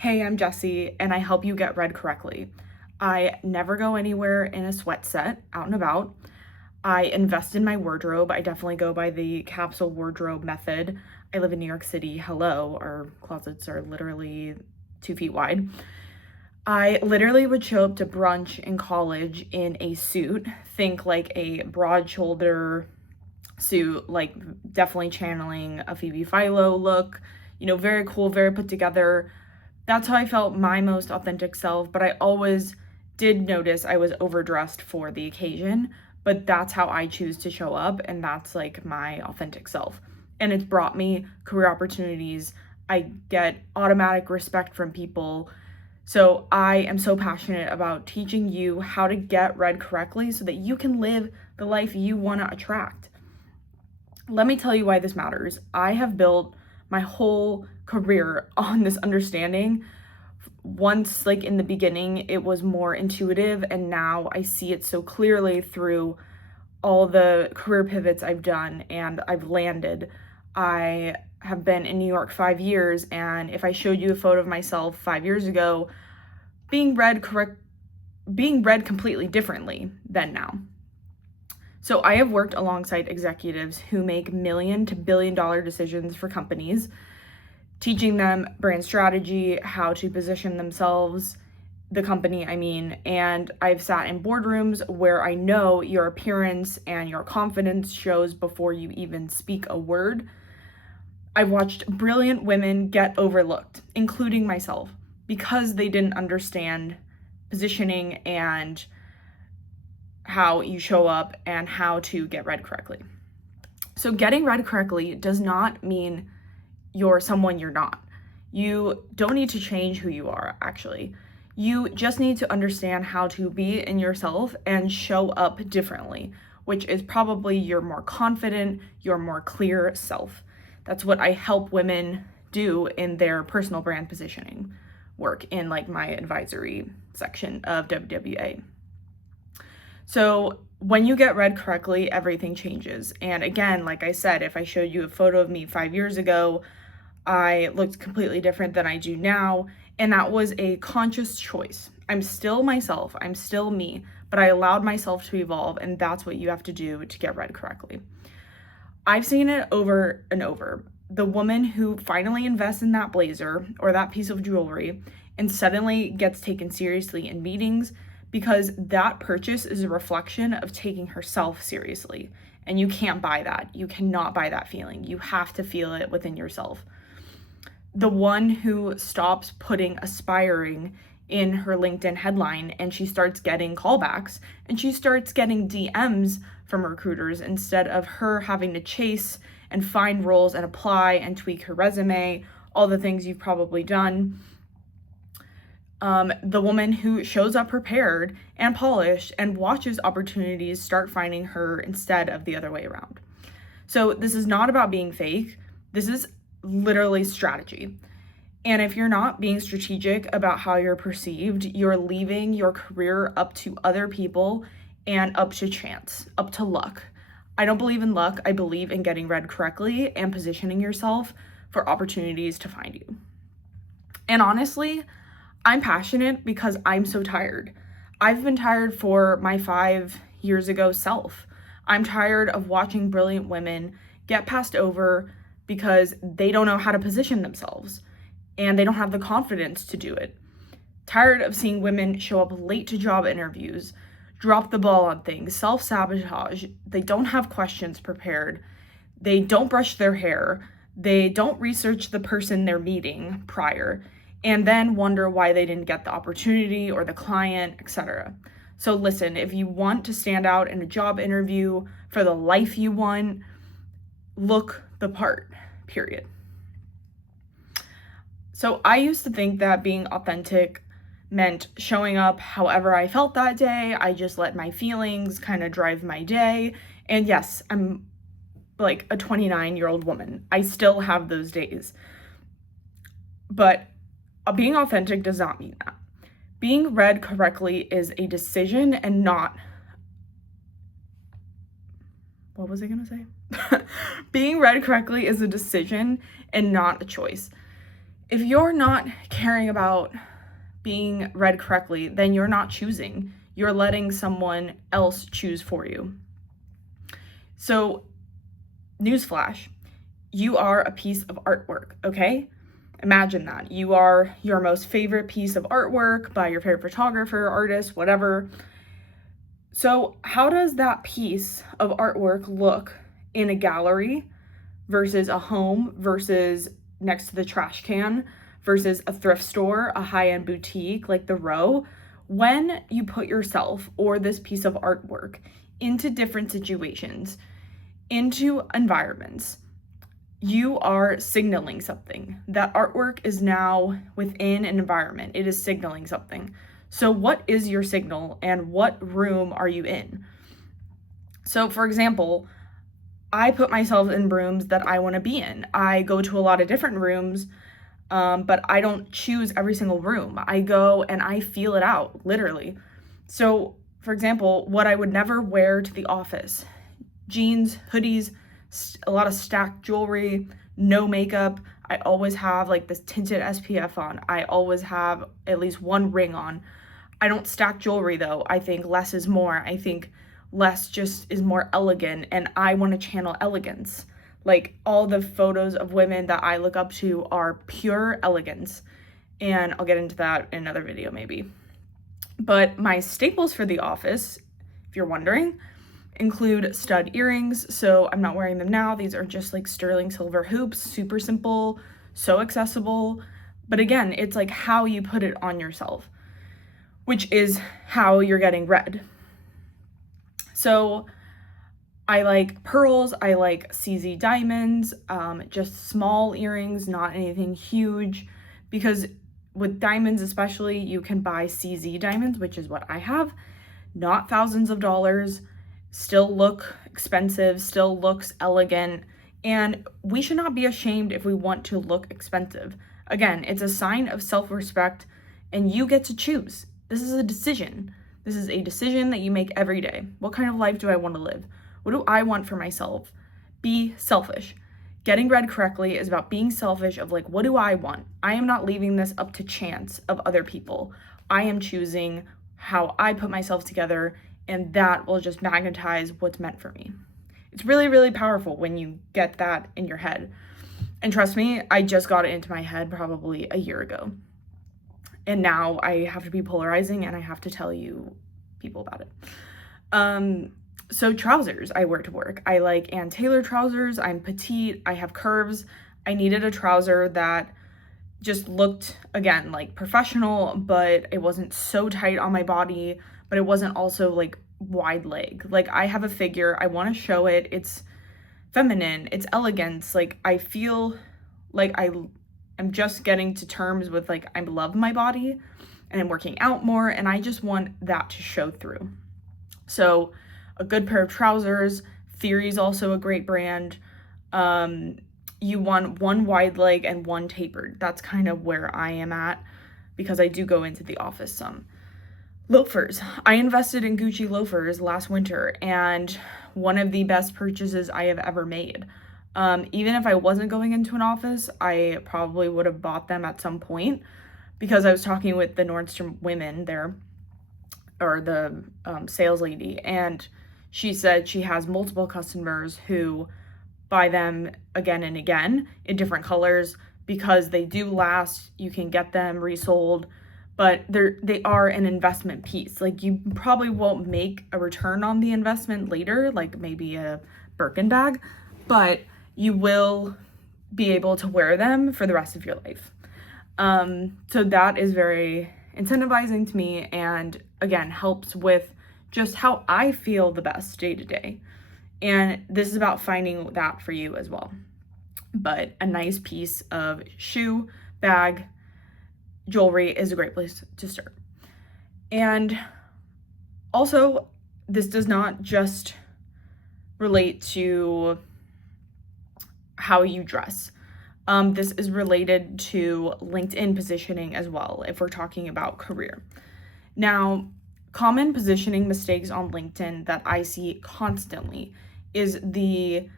Hey, I'm Jessie, and I help you get read correctly. I never go anywhere in a sweat set, out and about. I invest in my wardrobe. I definitely go by the capsule wardrobe method. I live in New York City. Hello, our closets are literally 2 feet wide. I literally would show up to brunch in college in a suit. Think like a broad shoulder suit, like definitely channeling a Phoebe Philo look. Very cool, very put together. That's how I felt my most authentic self, but I always did notice I was overdressed for the occasion, but that's how I choose to show up, and that's like my authentic self. And it's brought me career opportunities. I get automatic respect from people. So I am so passionate about teaching you how to get read correctly so that you can live the life you want to attract. Let me tell you why this matters. I have built my whole career on this understanding. Once, like in the beginning, it was more intuitive, and now I see it so clearly through all the career pivots I've done and I've landed. I have been in New York 5 years, and if I showed you a photo of myself 5 years ago, being read completely differently than now. So I have worked alongside executives who make million to billion dollar decisions for companies, teaching them brand strategy, how to position themselves, the company, and I've sat in boardrooms where I know your appearance and your confidence shows before you even speak a word. I've watched brilliant women get overlooked, including myself, because they didn't understand positioning and how you show up and how to get read correctly. So getting read correctly does not mean you're someone you're not. You don't need to change who you are, actually. You just need to understand how to be in yourself and show up differently, which is probably your more confident, your more clear self. That's what I help women do in their personal brand positioning work in like my advisory section of WWA. So when you get read correctly, everything changes. And again, like I said, if I showed you a photo of me 5 years ago, I looked completely different than I do now. And that was a conscious choice. I'm still myself, I'm still me, but I allowed myself to evolve. And that's what you have to do to get read correctly. I've seen it over and over. The woman who finally invests in that blazer or that piece of jewelry and suddenly gets taken seriously in meetings because that purchase is a reflection of taking herself seriously. And you can't buy that. You cannot buy that feeling. You have to feel it within yourself. The one who stops putting aspiring in her LinkedIn headline and she starts getting callbacks and she starts getting DMs from recruiters instead of her having to chase and find roles and apply and tweak her resume, all the things you've probably done. The woman who shows up prepared and polished and watches opportunities start finding her instead of the other way around. So this is not about being fake. This is literally strategy. And if you're not being strategic about how you're perceived, you're leaving your career up to other people and up to chance, up to luck. I don't believe in luck. I believe in getting read correctly and positioning yourself for opportunities to find you. And honestly, I'm passionate because I'm so tired. I've been tired for my 5 years ago self. I'm tired of watching brilliant women get passed over because they don't know how to position themselves and they don't have the confidence to do it. Tired of seeing women show up late to job interviews, drop the ball on things, self-sabotage. They don't have questions prepared. They don't brush their hair. They don't research the person they're meeting prior, and then wonder why they didn't get the opportunity or the client, etc. So listen, if you want to stand out in a job interview for the life you want, look the part, period. So I used to think that being authentic meant showing up however I felt that day. I just let my feelings kind of drive my day. And yes, I'm like a 29-year-old woman. I still have those days. But being authentic does not mean that. Being read correctly is a decision and not... What was I gonna say? Being read correctly is a decision and not a choice. If you're not caring about being read correctly, then you're not choosing. You're letting someone else choose for you. So, newsflash, you are a piece of artwork, okay? Imagine that. You are your most favorite piece of artwork by your favorite photographer, artist, whatever. So, how does that piece of artwork look in a gallery versus a home versus next to the trash can versus a thrift store, a high-end boutique like the Row? When you put yourself or this piece of artwork into different situations, into environments, you are signaling something. That artwork is now within an environment. It is signaling something. So what is your signal and what room are you in? So for example, I put myself in rooms that I want to be in. I go to a lot of different rooms, but I don't choose every single room. I go and I feel it out, literally. So for example, what I would never wear to the office: jeans, hoodies, a lot of stacked jewelry, no makeup. I always have like this tinted SPF on. I always have at least one ring on. I don't stack jewelry though. I think less is more. I think less just is more elegant, and I want to channel elegance. Like all the photos of women that I look up to are pure elegance. And I'll get into that in another video maybe. But my staples for the office, if you're wondering, include stud earrings. So I'm not wearing them now. These are just like sterling silver hoops, super simple, so accessible. But again, it's like how you put it on yourself, which is how you're getting read. So I like pearls, I like CZ diamonds, just small earrings, not anything huge, because with diamonds especially, you can buy CZ diamonds, which is what I have, not thousands of dollars, still look expensive, still looks elegant, and we should not be ashamed if we want to look expensive. Again, it's a sign of self-respect, and you get to choose. This is a decision. This is a decision that you make every day. What kind of life do I want to live? What do I want for myself? Be selfish. Getting read correctly is about being selfish of like, what do I want? I am not leaving this up to chance of other people. I am choosing how I put myself together, and that will just magnetize what's meant for me. It's really, really powerful when you get that in your head. And trust me, I just got it into my head probably a year ago. And now I have to be polarizing and I have to tell you people about it. So trousers I wear to work. I like Ann Taylor trousers. I'm petite. I have curves. I needed a trouser that just looked, again, like professional, but it wasn't so tight on my body, but it wasn't also like wide leg. Like I have a figure. I want to show it. It's feminine. It's elegance. Like I feel like I'm just getting to terms with like I love my body and I'm working out more, and I just want that to show through. So a good pair of trousers. Theory is also a great brand. You want one wide leg and one tapered. That's kind of where I am at because I do go into the office some. Loafers. I invested in Gucci loafers last winter, and one of the best purchases I have ever made. Even if I wasn't going into an office, I probably would have bought them at some point because I was talking with the Nordstrom women there, or the sales lady, and she said she has multiple customers who buy them again and again in different colors because they do last. You can get them resold, but they are an investment piece. Like you probably won't make a return on the investment later, like maybe a Birkin bag, but you will be able to wear them for the rest of your life. So that is very incentivizing to me, and again, helps with just how I feel the best day to day. And this is about finding that for you as well. But a nice piece of shoe, bag, jewelry is a great place to start. And also, this does not just relate to how you dress. This is related to LinkedIn positioning as well, if we're talking about career. Now, common positioning mistakes on LinkedIn that I see constantly is the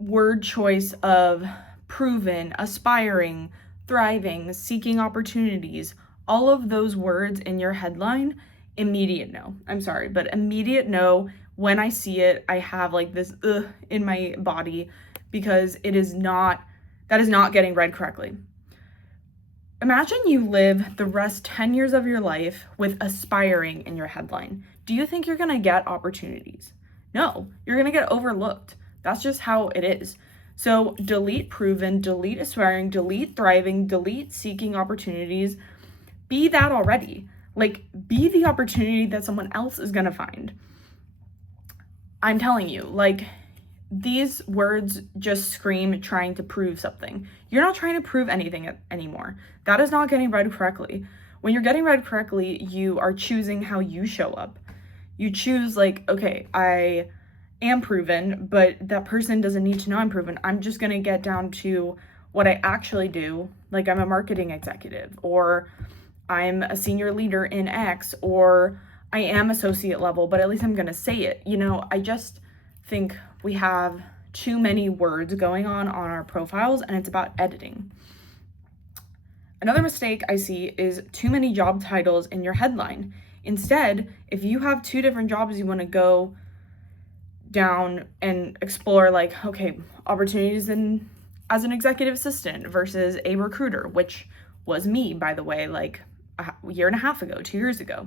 word choice of proven, aspiring, thriving, seeking opportunities, all of those words in your headline, immediate no. I'm sorry, but immediate no. When I see it, I have like this in my body because that is not getting read correctly. Imagine you live the rest 10 years of your life with aspiring in your headline. Do you think you're going to get opportunities? No, you're going to get overlooked. That's just how it is. So delete proven, delete aspiring, delete thriving, delete seeking opportunities. Be that already. Like, be the opportunity that someone else is going to find. I'm telling you, like, these words just scream trying to prove something. You're not trying to prove anything anymore. That is not getting read correctly. When you're getting read correctly, you are choosing how you show up. You choose like, okay, I am proven, but that person doesn't need to know I'm proven. I'm just going to get down to what I actually do. Like, I'm a marketing executive, or I'm a senior leader in X, or I am associate level, but at least I'm going to say it. You know, I just think we have too many words going on our profiles, and it's about editing. Another mistake I see is too many job titles in your headline. Instead, if you have 2 different jobs you want to go down and explore, like, okay, opportunities as an executive assistant versus a recruiter, which was me, by the way, like a year and a half ago, 2 years ago.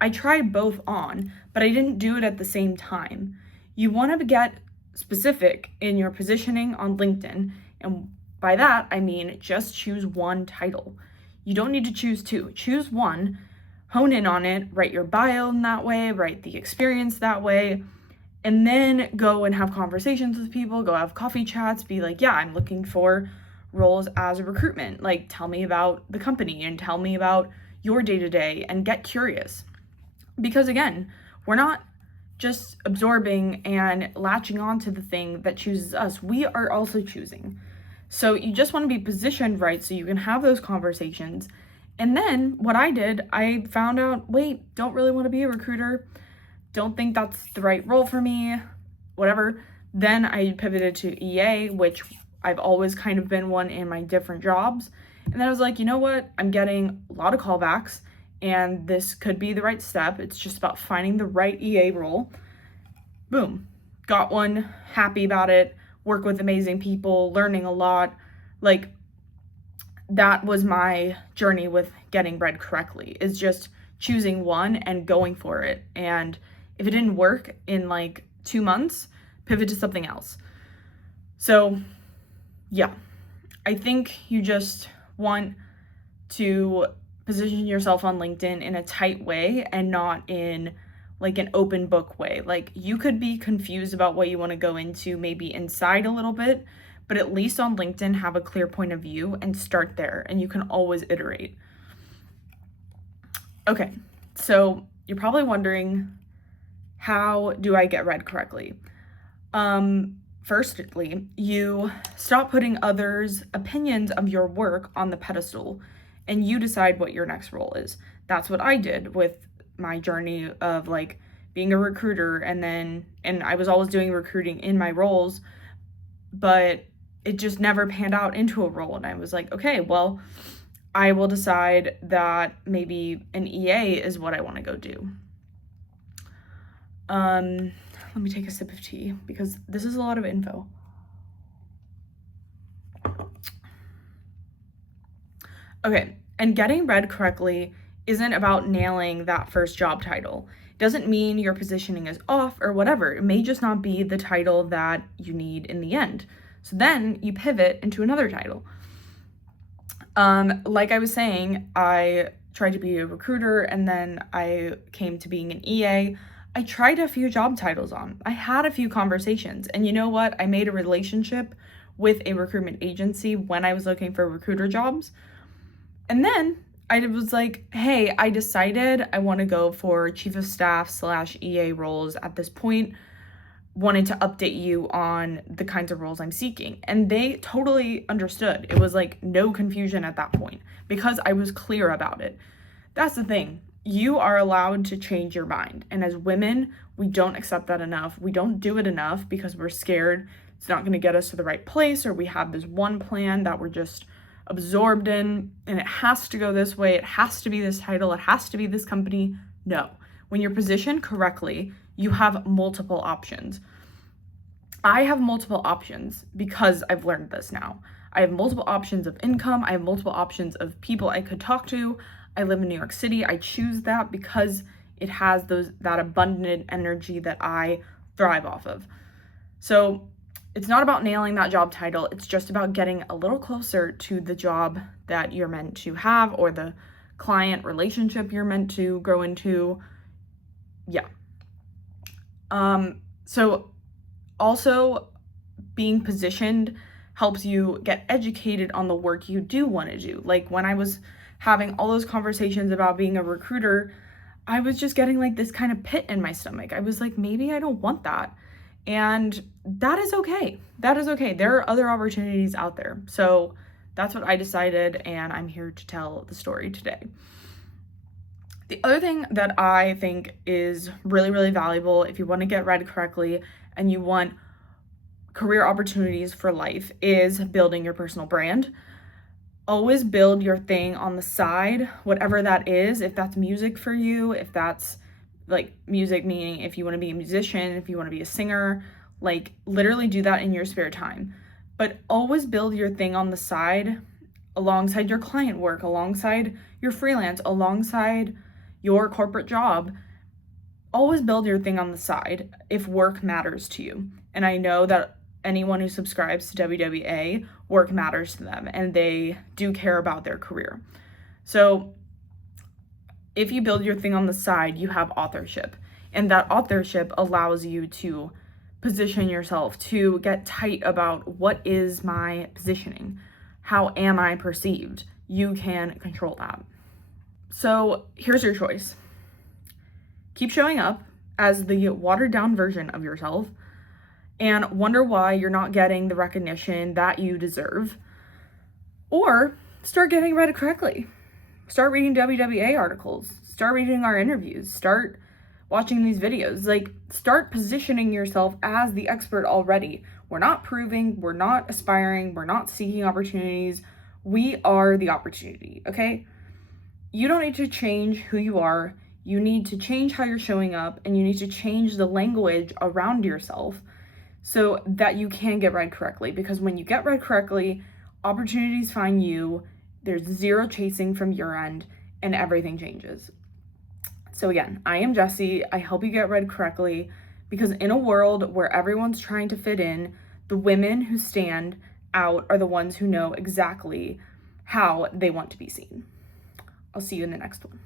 I tried both on, but I didn't do it at the same time. You want to get specific in your positioning on LinkedIn, and by that, I mean just choose one title. You don't need to choose 2. Choose one, hone in on it, write your bio in that way, write the experience that way, and then go and have conversations with people, go have coffee chats, be like, yeah, I'm looking for roles as a recruitment. Like, tell me about the company and tell me about your day-to-day, and get curious. Because again, we're not just absorbing and latching on to the thing that chooses us. We are also choosing. So you just want to be positioned right so you can have those conversations. And then what I did, I found out, wait, don't really want to be a recruiter. Don't think that's the right role for me, whatever. Then I pivoted to EA, which I've always kind of been one in my different jobs. And then I was like, you know what? I'm getting a lot of callbacks, and this could be the right step. It's just about finding the right EA role. Boom, got one, happy about it, work with amazing people, learning a lot. Like, that was my journey with getting read correctly, is just choosing one and going for it. And if it didn't work in like 2 months, pivot to something else. So yeah, I think you just want to position yourself on LinkedIn in a tight way and not in like an open book way. Like, you could be confused about what you want to go into, maybe inside a little bit, but at least on LinkedIn, have a clear point of view and start there, and you can always iterate. Okay, so you're probably wondering, how do I get read correctly? Firstly, you stop putting others' opinions of your work on the pedestal, and you decide what your next role is. That's what I did with my journey of like being a recruiter, and I was always doing recruiting in my roles, but it just never panned out into a role. And I was like, okay, well, I will decide that maybe an EA is what I want to go do. Let me take a sip of tea because this is a lot of info. Okay, and getting read correctly isn't about nailing that first job title. It doesn't mean your positioning is off or whatever. It may just not be the title that you need in the end. So then you pivot into another title. Like I was saying, I tried to be a recruiter, and then I came to being an EA. I tried a few job titles on. I had a few conversations, and you know what? I made a relationship with a recruitment agency when I was looking for recruiter jobs. And then I was like, hey, I decided I want to go for chief of staff / EA roles at this point. Wanted to update you on the kinds of roles I'm seeking. And they totally understood. It was like no confusion at that point because I was clear about it. That's the thing. You are allowed to change your mind. And as women, we don't accept that enough. We don't do it enough because we're scared it's not going to get us to the right place, or we have this one plan that we're just absorbed in, and it has to go this way, it has to be this title, it has to be this company. No. When you're positioned correctly, you have multiple options. I have multiple options because I've learned this now. I have multiple options of income. I have multiple options of people I could talk to. I live in New York City. I choose that because it has that abundant energy that I thrive off of. So it's not about nailing that job title. It's just about getting a little closer to the job that you're meant to have or the client relationship you're meant to grow into. Yeah. So also being positioned helps you get educated on the work you do want to do. Like when I was having all those conversations about being a recruiter, I was just getting like this kind of pit in my stomach. I was like, maybe I don't want that. And that is okay. That is okay. There are other opportunities out there. So that's what I decided, and I'm here to tell the story today. The other thing that I think is really, really valuable if you want to get read correctly and you want career opportunities for life is building your personal brand. Always build your thing on the side, whatever that is. If that's music for you, if that's like music, meaning if you want to be a musician, if you want to be a singer, like literally do that in your spare time. But always build your thing on the side alongside your client work, alongside your freelance, alongside your corporate job. Always build your thing on the side if work matters to you. And I know that anyone who subscribes to WWA, work matters to them and they do care about their career. So if you build your thing on the side, you have authorship, and that authorship allows you to position yourself, to get tight about what is my positioning, how am I perceived. You can control that. So here's your choice. Keep showing up as the watered down version of yourself and wonder why you're not getting the recognition that you deserve, or start getting read correctly. Start reading WWA articles, start reading our interviews, start watching these videos, like start positioning yourself as the expert already. We're not proving, we're not aspiring, we're not seeking opportunities. We are the opportunity, okay? You don't need to change who you are. You need to change how you're showing up, and you need to change the language around yourself so that you can get read correctly. Because when you get read correctly, opportunities find you, there's zero chasing from your end, and everything changes. So again, I am Jessie. I help you get read correctly because in a world where everyone's trying to fit in, the women who stand out are the ones who know exactly how they want to be seen. I'll see you in the next one.